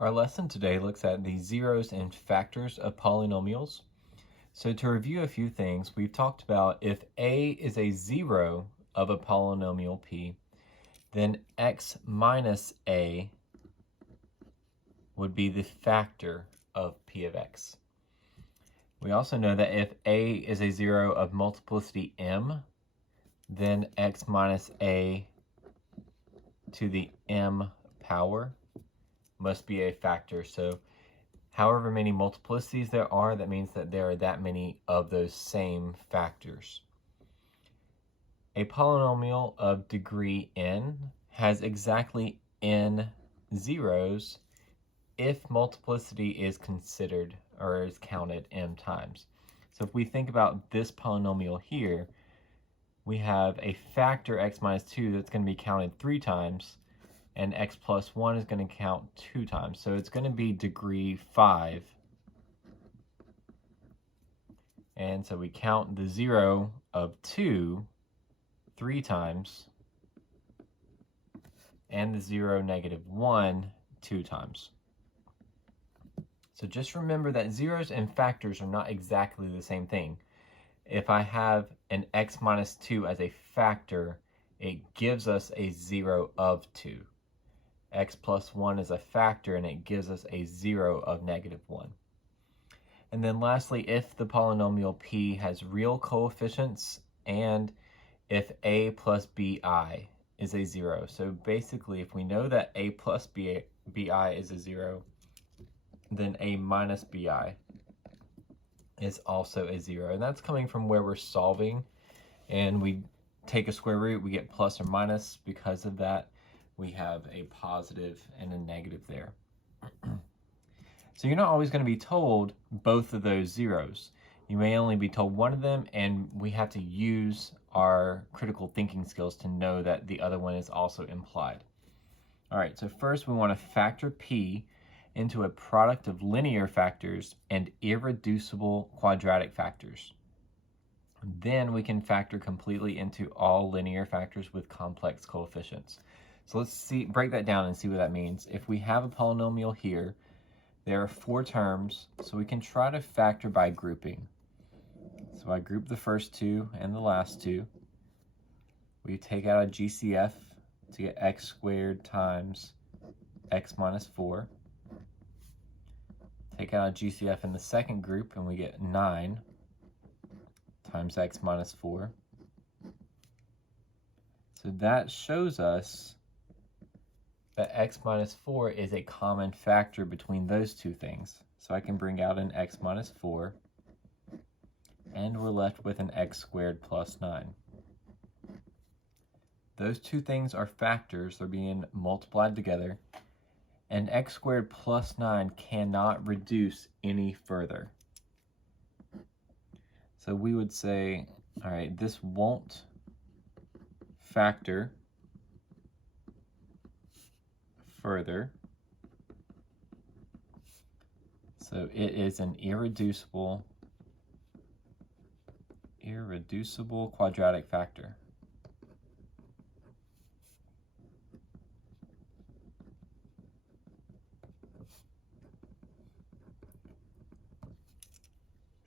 Our lesson today looks at the zeros and factors of polynomials. So to review a few things, we've talked about if a is a zero of a polynomial p, then x minus a would be the factor of p of x. We also know that if a is a zero of multiplicity m, then x minus a to the m power must be a factor. So however many multiplicities there are, that means that there are that many of those same factors. A polynomial of degree n has exactly n zeros if multiplicity is considered or is counted m times. So if we think about this polynomial here, we have a factor x minus 2 that's going to be counted 3 times, and x plus 1 is going to count 2 times. So it's going to be degree 5. And so we count the 0 of 2 3 times, and the 0 negative 1 2 times. So just remember that zeros and factors are not exactly the same thing. If I have an x minus 2 as a factor, it gives us a 0 of 2. X plus 1 is a factor, and it gives us a 0 of negative 1. And then lastly, if the polynomial p has real coefficients, and if a plus bi is a 0. So basically, if we know that a plus bi is a 0, then a minus bi is also a 0. And that's coming from where we're solving, and we take a square root, we get plus or minus. Because of that, we have a positive and a negative there. So you're not always going to be told both of those zeros. You may only be told one of them, and we have to use our critical thinking skills to know that the other one is also implied. All right, so first we want to factor p into a product of linear factors and irreducible quadratic factors. Then we can factor completely into all linear factors with complex coefficients. So let's break that down and see what that means. If we have a polynomial here, there are 4 terms, so we can try to factor by grouping. So I group the first 2 and the last 2. We take out a GCF to get x squared times x minus 4. Take out a GCF in the second group, and we get 9 times x minus 4. So that shows us that x minus 4 is a common factor between those two things. So I can bring out an x minus 4, and we're left with an x squared plus 9. Those two things are factors. They're being multiplied together, and x squared plus 9 cannot reduce any further. So we would say, all right, this won't factor further. So it is an irreducible quadratic factor.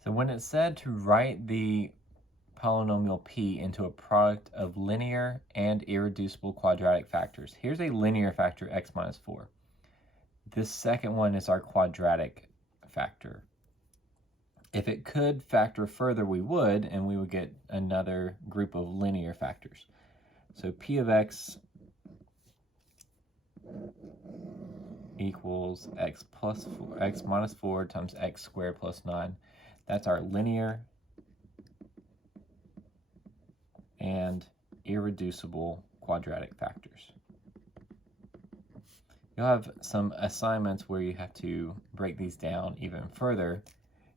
So when it's said to write the polynomial p into a product of linear and irreducible quadratic factors, here's a linear factor, x minus 4. This second one is our quadratic factor. If it could factor further, we would, and we would get another group of linear factors. So p of x equals x minus 4 times x squared plus 9. That's our linear and irreducible quadratic factors. You'll have some assignments where you have to break these down even further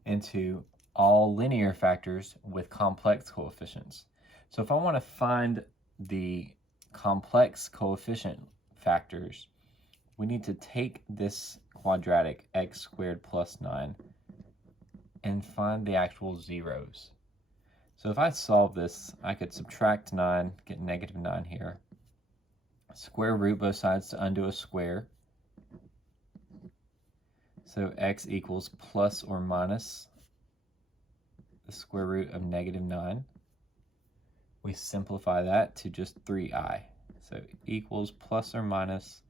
into all linear factors with complex coefficients. So if I want to find the complex coefficient factors, we need to take this quadratic x squared plus 9 and find the actual zeros. So if I solve this, I could subtract 9, get negative 9 here. Square root both sides to undo a square. So x equals plus or minus the square root of negative 9. We simplify that to just 3i. So equals plus or minus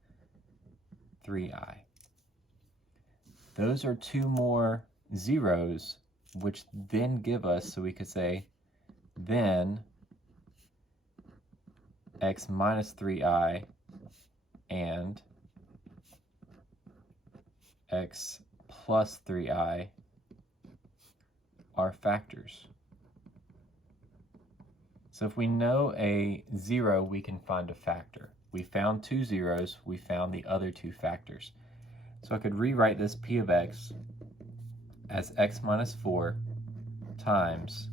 3i. Those are two more zeros, which then give us, so we could say, then x minus 3i and x plus 3i are factors. So if we know a zero, we can find a factor. We found two zeros, we found the other two factors. So I could rewrite this p of x as x minus 4 times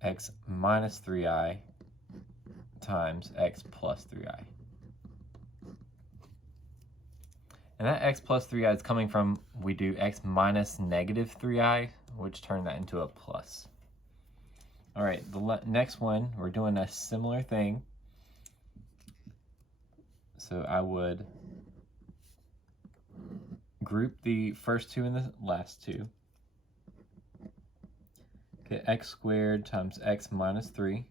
x minus 3i times x plus 3i. And that x plus 3i is coming from, we do x minus negative 3i, which turned that into a plus. All right, the next one, we're doing a similar thing. So I would group the first two and the last two. Get x squared times x minus 3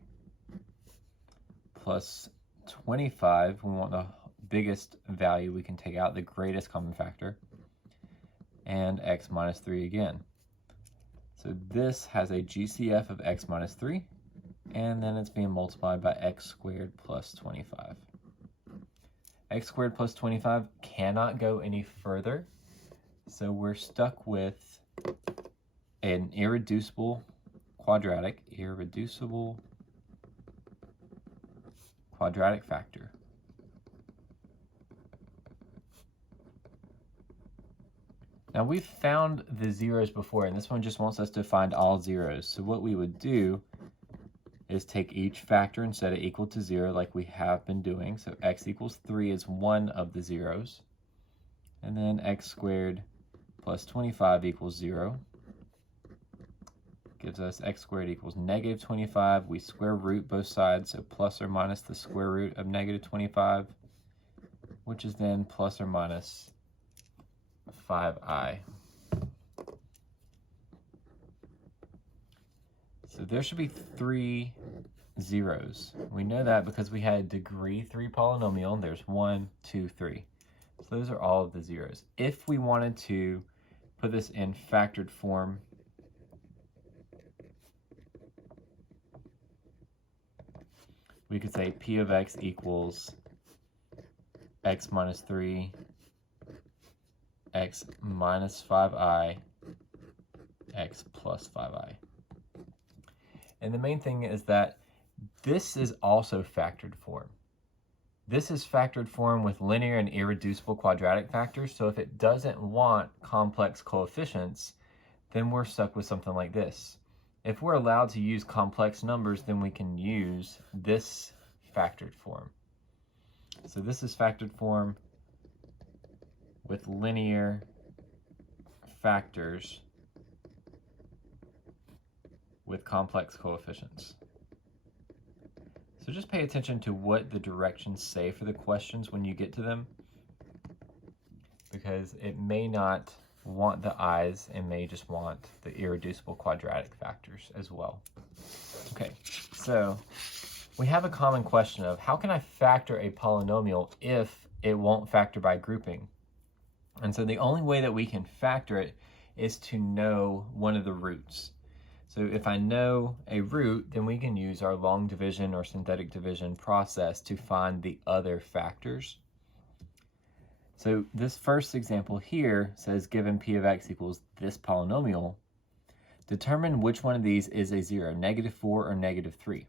plus 25. We want the biggest value we can take out, the greatest common factor, and x minus 3 again. So this has a GCF of x minus 3, and then it's being multiplied by x squared plus 25. X squared plus 25 cannot go any further, so we're stuck with an irreducible quadratic factor. Now we've found the zeros before, and this one just wants us to find all zeros. So what we would do is take each factor and set it equal to 0 like we have been doing. So x equals 3 is one of the zeros. And then x squared plus 25 equals 0. Gives us x squared equals negative 25. We square root both sides, so plus or minus the square root of negative 25, which is then plus or minus 5i. So there should be 3 zeros. We know that because we had a degree 3 polynomial, and there's 1, 2, 3. So those are all of the zeros. If we wanted to put this in factored form, we could say p of x equals x minus 3, x minus 5i, x plus 5i. And the main thing is that this is also factored form. This is factored form with linear and irreducible quadratic factors, so if it doesn't want complex coefficients, then we're stuck with something like this. If we're allowed to use complex numbers, then we can use this factored form. So this is factored form with linear factors with complex coefficients. So just pay attention to what the directions say for the questions when you get to them, because it may not want the i's and may just want the irreducible quadratic factors as well. Okay, so we have a common question of how can I factor a polynomial if it won't factor by grouping? And so the only way that we can factor it is to know one of the roots. So if I know a root, then we can use our long division or synthetic division process to find the other factors. So this first example here says given p of x equals this polynomial, determine which one of these is a 0, -4 or -3.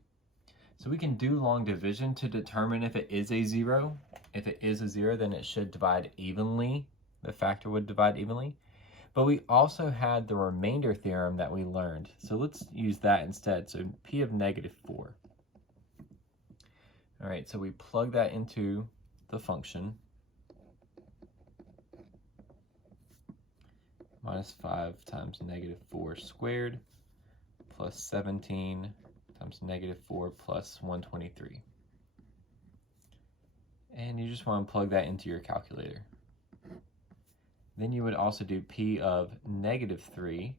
So we can do long division to determine if it is a 0. If it is a 0, then it should divide evenly. The factor would divide evenly. But we also had the remainder theorem that we learned. So let's use that instead. So p of -4. All right, so we plug that into the function. -5 times -4 squared plus 17 times -4 plus 123. And you just want to plug that into your calculator. Then you would also do p of -3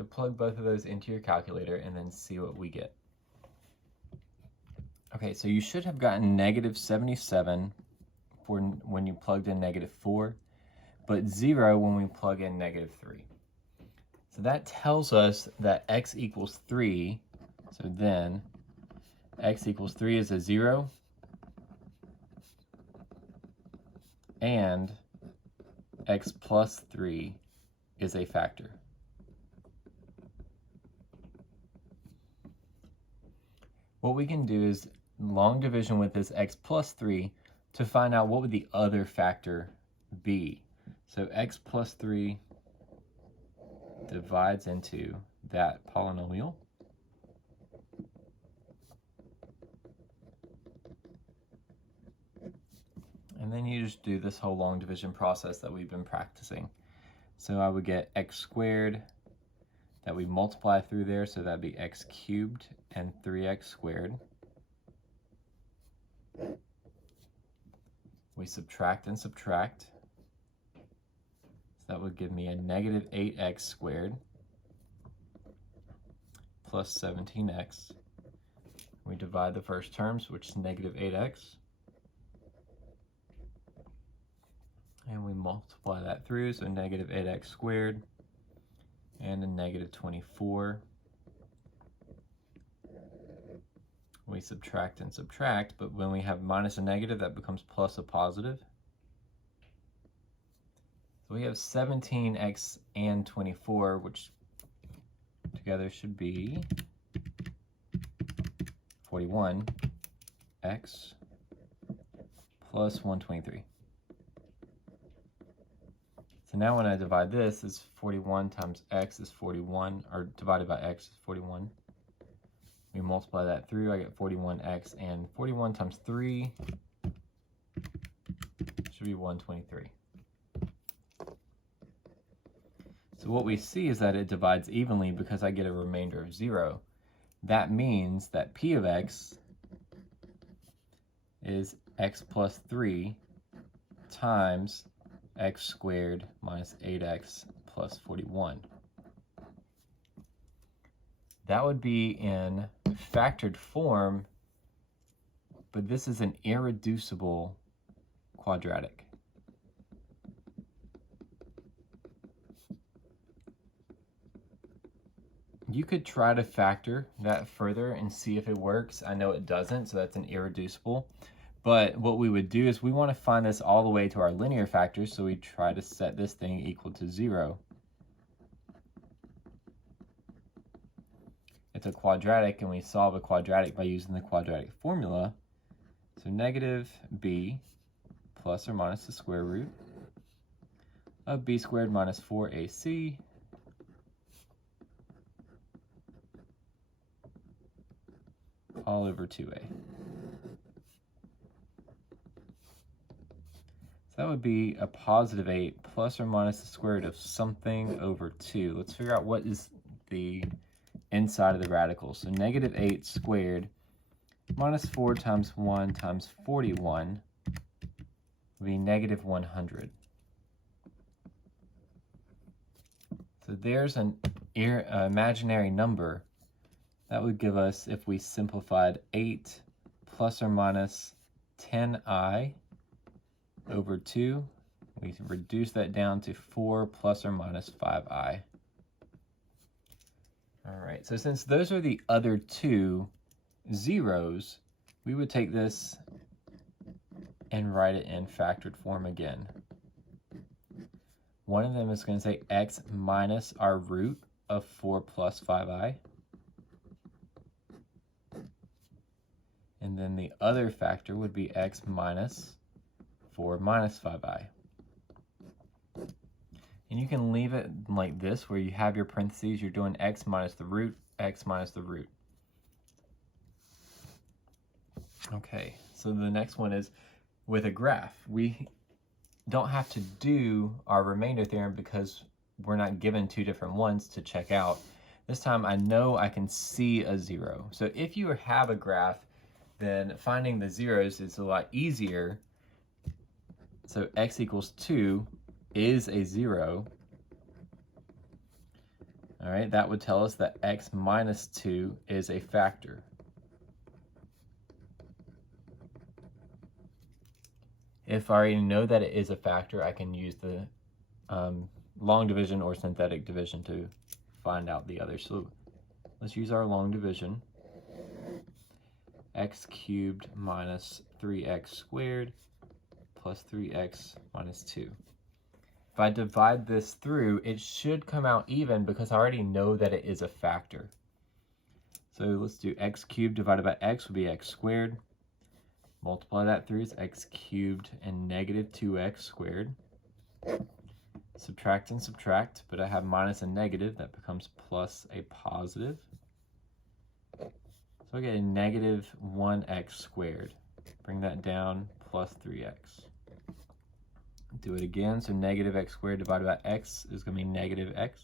So plug both of those into your calculator and then see what we get. Okay, so you should have gotten -77 for when you plugged in -4, but 0 when we plug in -3. So that tells us that x equals 3. So then x equals 3 is a 0, and x plus 3 is a factor. What we can do is long division with this x plus 3 to find out what would the other factor be. So x plus 3 divides into that polynomial. And then you just do this whole long division process that we've been practicing. So I would get x squared that we multiply through there, so that'd be x cubed and 3x squared. We subtract and subtract. So that would give me a -8x squared plus 17x. We divide the first terms, which is -8x. And we multiply that through, so -8x squared and a -24. We subtract and subtract, but when we have minus a negative, that becomes plus a positive. So we have 17x and 24, which together should be 41x plus 123. So now when I divide this, it's 41 times x is 41, or divided by x is 41. We multiply that through, I get 41x, and 41 times 3 should be 123. So what we see is that it divides evenly because I get a remainder of 0. That means that p of x is x plus 3 times x squared minus 8x plus 41. That would be in factored form, but this is an irreducible quadratic. You could try to factor that further and see if it works. I know it doesn't, so that's an irreducible. But what we would do is we want to find this all the way to our linear factors, so we try to set this thing equal to 0. It's a quadratic, and we solve a quadratic by using the quadratic formula. So -b plus or minus the square root of b squared minus 4ac all over 2a. So that would be a positive 8 plus or minus the square root of something over 2. Let's figure out what is the inside of the radical. So -8 squared minus 4 times 1 times 41 would be -100. So there's an imaginary number that would give us, if we simplified, 8 plus or minus 10i over 2. We reduce that down to 4 plus or minus 5i. All right, so since those are the other two zeros, we would take this and write it in factored form again. One of them is going to say x minus our root of 4 plus 5i. And then the other factor would be x minus 4 minus 5i. And you can leave it like this, where you have your parentheses, you're doing x minus the root, x minus the root. Okay, so the next one is with a graph. We don't have to do our remainder theorem because we're not given two different ones to check out. This time I know I can see a 0. So if you have a graph, then finding the zeros is a lot easier. So x equals 2 is a 0. All right, that would tell us that x minus 2 is a factor. If I already know that it is a factor, I can use the long division or synthetic division to find out the other. So let's use our long division. X cubed minus 3x squared plus 3x minus 2. If I divide this through, it should come out even because I already know that it is a factor. So let's do x cubed divided by x would be x squared. Multiply that through is x cubed and negative 2x squared. Subtract and subtract, but I have minus and negative, that becomes plus a positive. So I get a negative 1x squared. Bring that down, plus 3x. Do it again, so negative x squared divided by x is going to be negative x.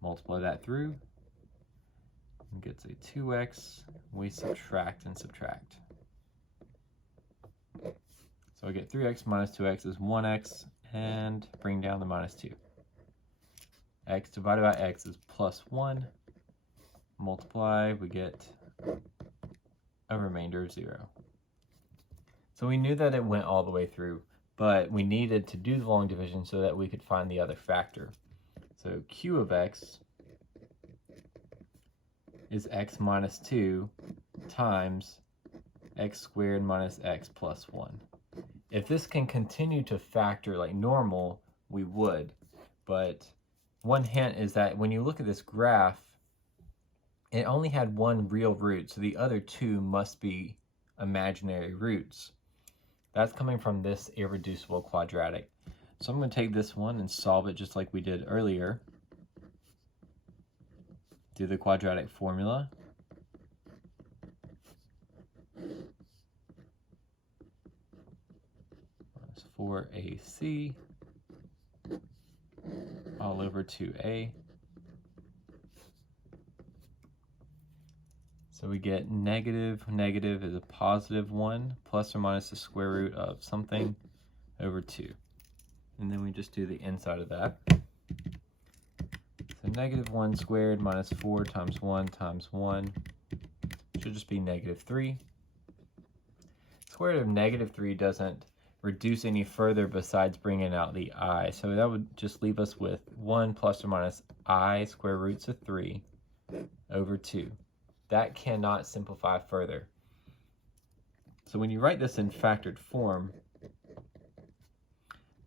Multiply that through, and gets a 2x. We subtract and subtract. So I get 3x minus 2x is 1x, and bring down the minus 2. X divided by x is plus 1. Multiply, we get a remainder of 0. So we knew that it went all the way through, but we needed to do the long division so that we could find the other factor. So q of x is x minus 2 times x squared minus x plus 1. If this can continue to factor like normal, we would. But one hint is that when you look at this graph, it only had one real root, so the other two must be imaginary roots. That's coming from this irreducible quadratic. So I'm going to take this one and solve it just like we did earlier. Do the quadratic formula. Minus 4ac all over 2a. So we get negative is a positive 1 plus or minus the square root of something over 2. And then we just do the inside of that. So negative 1 squared minus 4 times 1 should just be negative 3. Square root of negative 3 doesn't reduce any further besides bringing out the I. So that would just leave us with 1 plus or minus I square roots of 3 over 2. That cannot simplify further. So when you write this in factored form,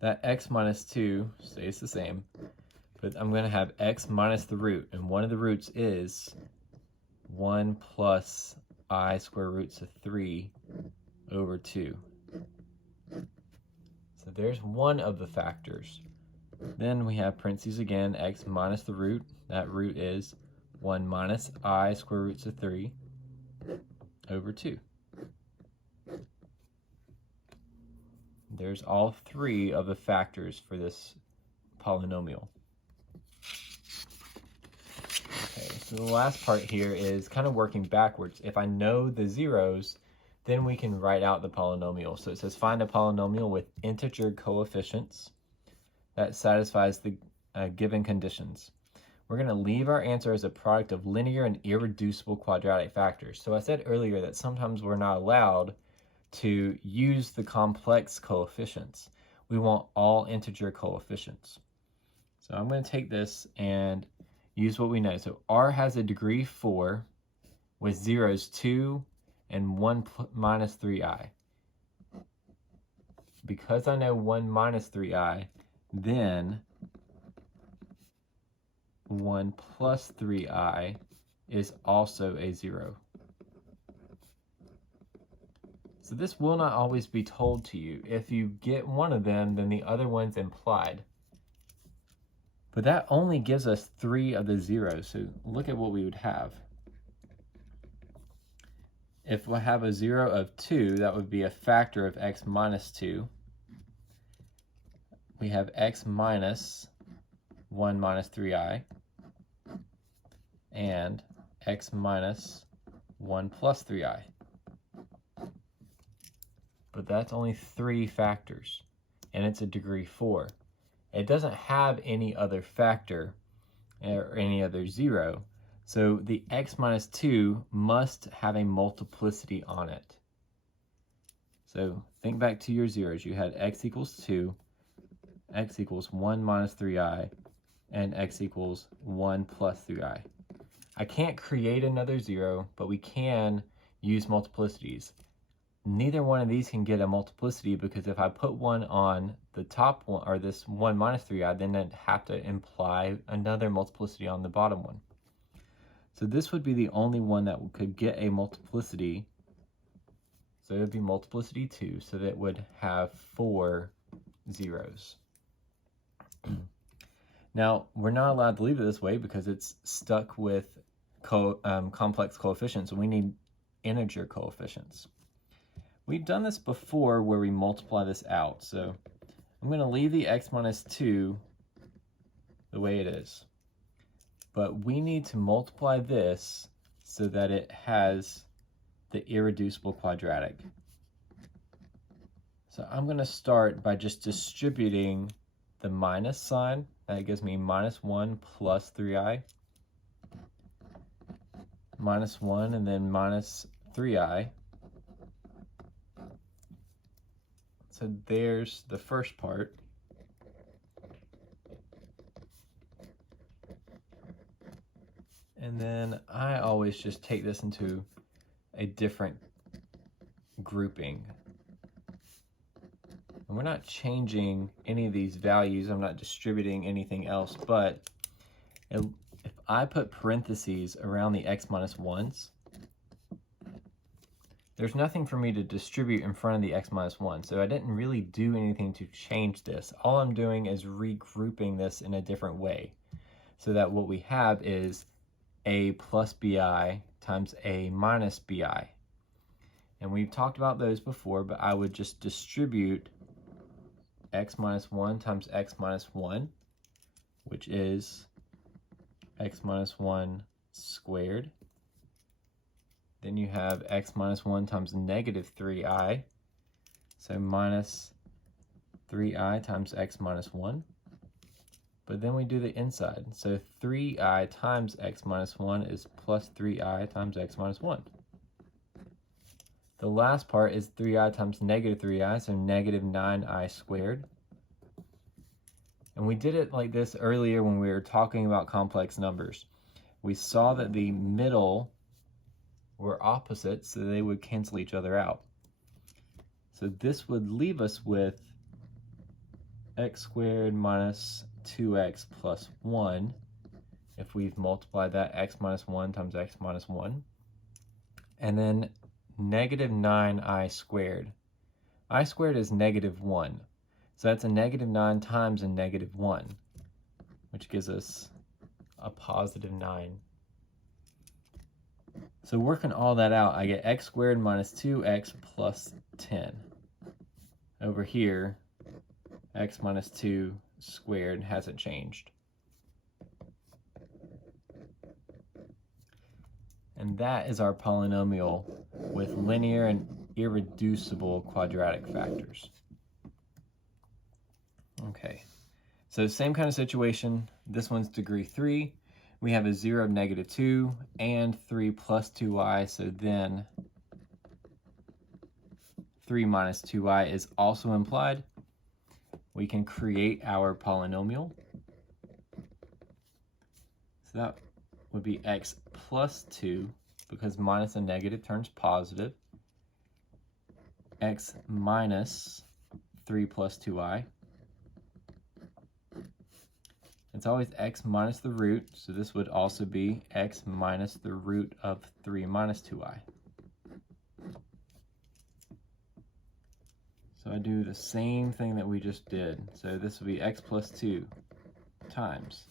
that x minus 2 stays the same, but I'm going to have x minus the root, and one of the roots is 1 plus I square roots of 3 over 2. So there's one of the factors. Then we have parentheses again, x minus the root. That root is 1 minus I square roots of 3 over 2. There's all three of the factors for this polynomial. Okay, so the last part here is kind of working backwards. If I know the zeros, then we can write out the polynomial. So it says find a polynomial with integer coefficients that satisfies the given conditions. We're going to leave our answer as a product of linear and irreducible quadratic factors. So I said earlier that sometimes we're not allowed to use the complex coefficients. We want all integer coefficients. So I'm going to take this and use what we know. So R has a degree 4 with zeros 2 and 1 minus 3i. Because I know 1 minus 3i, then 1 plus 3i is also a 0. So this will not always be told to you. If you get one of them, then the other one's implied. But that only gives us 3 of the zeros, so look at what we would have. If we have a 0 of 2, that would be a factor of x minus 2. We have x minus 1 minus 3i, and x minus 1 plus 3i. But that's only 3 factors, and it's a degree 4. It doesn't have any other factor or any other 0, so the x minus 2 must have a multiplicity on it. So think back to your zeros. You had x equals 2, x equals 1 minus 3i, and x equals 1 plus 3i. I can't create another 0, but we can use multiplicities. Neither one of these can get a multiplicity, because if I put one on the top one, or this 1 minus 3i, then I'd have to imply another multiplicity on the bottom one. So this would be the only one that could get a multiplicity. So it would be multiplicity 2, so that would have 4 zeros. Now, we're not allowed to leave it this way because it's stuck with complex coefficients, and we need integer coefficients. We've done this before where we multiply this out, so I'm going to leave the x minus 2 the way it is. But we need to multiply this so that it has the irreducible quadratic. So I'm going to start by just distributing the minus sign. That gives me minus 1 plus 3i, minus 1, and then minus 3i. So there's the first part. And then I always just take this into a different grouping. And we're not changing any of these values. I'm not distributing anything else, but if I put parentheses around the x minus 1s, there's nothing for me to distribute in front of the x minus 1, so I didn't really do anything to change this. All I'm doing is regrouping this in a different way, so that what we have is a plus bi times a minus bi. And we've talked about those before, but I would just distribute x minus 1 times x minus 1, which is x minus 1 squared. Then you have x minus 1 times negative 3i, so minus 3i times x minus 1. But then we do the inside, so 3i times x minus 1 is plus 3i times x minus 1. The last part is 3i times negative 3i, so negative 9i squared. And we did it like this earlier when we were talking about complex numbers. We saw that the middle were opposites, so they would cancel each other out. So this would leave us with x squared minus 2x plus 1 if we've multiplied that x minus 1 times x minus 1. And then negative 9i squared. I squared is negative 1. So that's a negative 9 times a negative 1, which gives us a positive 9. So working all that out, I get x squared minus 2x plus 10. Over here, x minus 2 squared hasn't changed. And that is our polynomial with linear and irreducible quadratic factors. Okay, so same kind of situation. This one's degree 3. We have a 0 of negative 2 and 3 plus 2i, so then 3 minus 2i is also implied. We can create our polynomial. So that would be x plus 2, because minus a negative turns positive. X minus 3 plus 2i. It's always x minus the root, so this would also be x minus the root of 3 minus 2i. So I do the same thing that we just did. So this would be x plus 2 times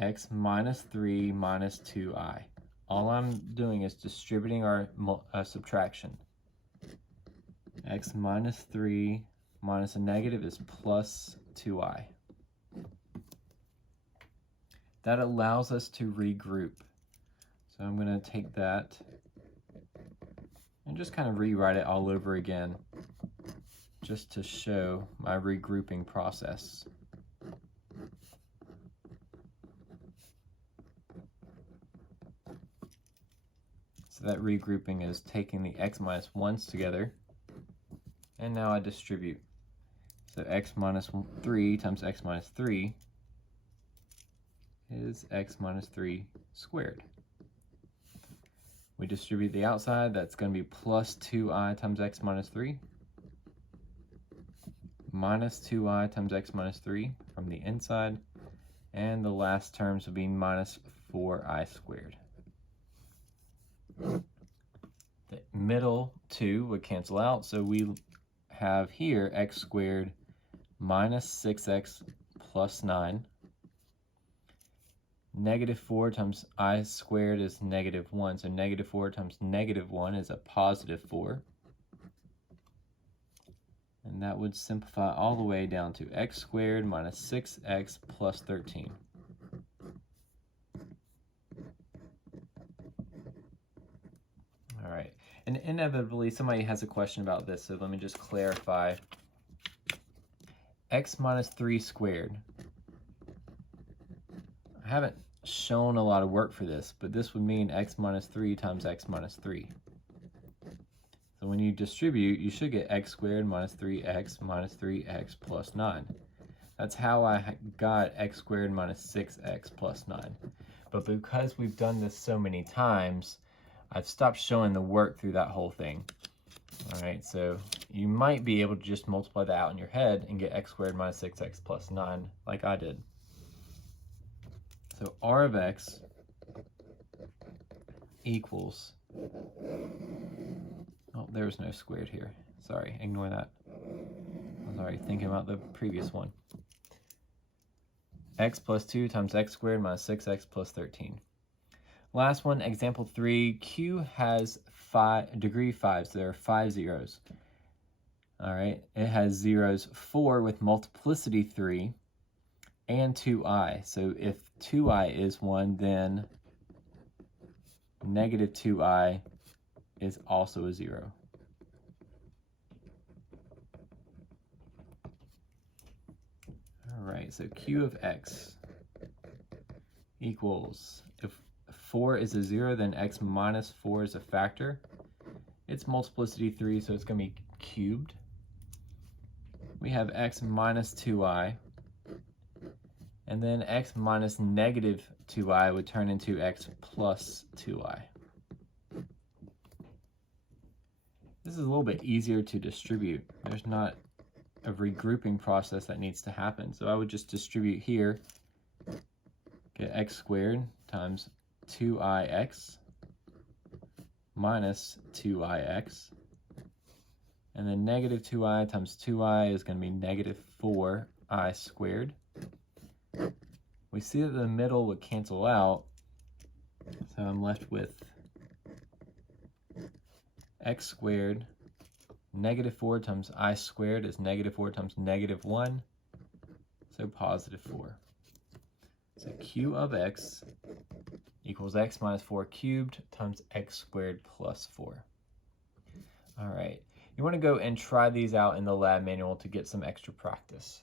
x minus 3 minus 2i. All I'm doing is distributing our subtraction. X minus 3 minus a negative is plus 2i. that allows us to regroup. So I'm going to take that and just kind of rewrite it all over again, just to show my regrouping process. So that regrouping is taking the x minus 1's together, and now I distribute. So x minus 3 times x minus 3 is x minus 3 squared. We distribute the outside, that's going to be plus 2i times x minus 3 minus 2i times x minus 3 from the inside, and the last terms will be minus 4i squared. The middle 2 would cancel out, so we have here x squared minus 6x plus 9. Negative 4 times I squared is negative 1, so negative 4 times negative 1 is a positive 4. And that would simplify all the way down to x squared minus 6x plus 13. All right, and inevitably somebody has a question about this, so let me just clarify. X minus 3 squared. I haven't shown a lot of work for this, but this would mean x minus 3 times x minus 3. So when you distribute, you should get x squared minus 3x plus 9. That's how I got x squared minus 6x plus 9. But because we've done this so many times, I've stopped showing the work through that whole thing. All right, so you might be able to just multiply that out in your head and get x squared minus 6x plus 9 like I did. So r of x equals, oh, there's no squared here. Sorry, ignore that. I was already thinking about the previous one. X plus 2 times x squared minus 6x plus 13. Last one, example 3, Q has degree 5, so there are 5 zeros. All right, it has zeros 4 with multiplicity 3 and 2i. So if 2i is 1, then negative 2i is also a 0. All right, so Q of x equals, if 4 is a 0, then x minus 4 is a factor. It's multiplicity 3, so it's going to be cubed. We have x minus 2i, and then x minus negative 2i would turn into x plus 2i. This is a little bit easier to distribute. There's not a regrouping process that needs to happen. So I would just distribute here, get x squared times 2ix minus 2ix. And then negative 2i times 2i is going to be negative 4i squared. We see that the middle would cancel out, so I'm left with x squared, negative 4 times I squared is negative 4 times negative 1, so positive 4. So Q of x equals x minus 4 cubed times x squared plus 4. All right, you want to go and try these out in the lab manual to get some extra practice.